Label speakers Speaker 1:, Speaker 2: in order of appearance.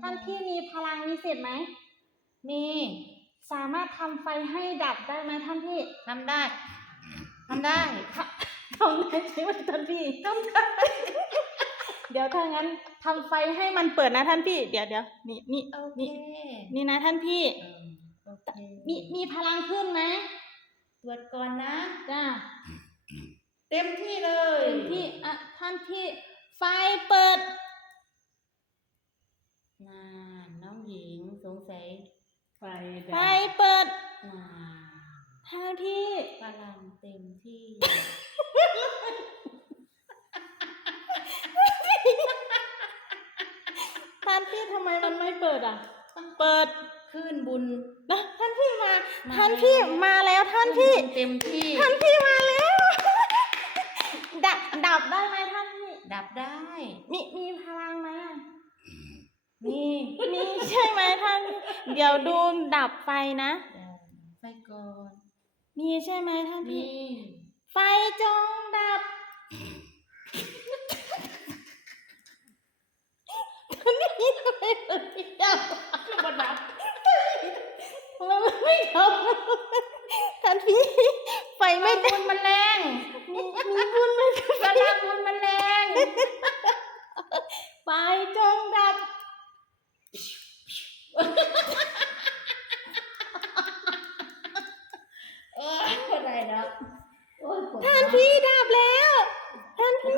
Speaker 1: ท่านพี่
Speaker 2: มีพลังวิเศษไหม
Speaker 1: มี
Speaker 2: สามารถทำไฟให้ดับได้ไหมท่านพี่
Speaker 1: ทำได้ทำได้
Speaker 2: ทำได้ใช่ไหมท่านพี่
Speaker 1: ทำได้
Speaker 2: เดี๋ยวถ้างั้นทำไฟให้มันเปิดนะท่านพี่ เดี๋ยวเดี๋ยวนี่นี่โอเค
Speaker 1: นี่น
Speaker 2: ี่นะท่านพี่
Speaker 1: เออโอเคมีม
Speaker 2: ีพลังขึ้นไหม
Speaker 1: ตรวจก่อนนะ
Speaker 2: จ้า
Speaker 1: เต็มที่เลยเต็มที่
Speaker 2: อะท่านพี่ไฟเปิด
Speaker 1: นานน้องหญิ งสงสัย
Speaker 3: ไฟไฟด
Speaker 2: ับเปิด
Speaker 1: นาน
Speaker 2: ท่านพี่
Speaker 1: พลังเต็มที่
Speaker 2: ท่านพี่ทำไมมันไม่เปิดอะ
Speaker 1: เป
Speaker 2: ิด
Speaker 1: ขึ้นบุญ
Speaker 2: นะท่านพี่มา มาท่านพี่มาแล้วท่านพี่ขึ้บุ
Speaker 1: ญเต็มที่ท่าน
Speaker 2: พี่มาแล้ว ดับดับได้ไหมท่านพี่
Speaker 1: ดับได้
Speaker 2: มีมีพลังไหมอะ
Speaker 1: นี่
Speaker 2: มี ใช่ไหมท่าน เดี๋ยวดูดับไฟนะ
Speaker 1: ไฟก่อน
Speaker 2: มีใช่ไหมท่านพี
Speaker 1: ่
Speaker 2: ไฟจงดับท่านนี่ทำไมถึงเดียวเครื่องบดดับเราไม่ทำท่านพี่ไฟไม่ได้บ
Speaker 1: ุญมันแรง
Speaker 2: มีมีบุญมันกระดา
Speaker 1: บุญมันแรง
Speaker 2: ไฟจง
Speaker 1: ท่านพี
Speaker 2: ่ดับแล้ว ท่านพี่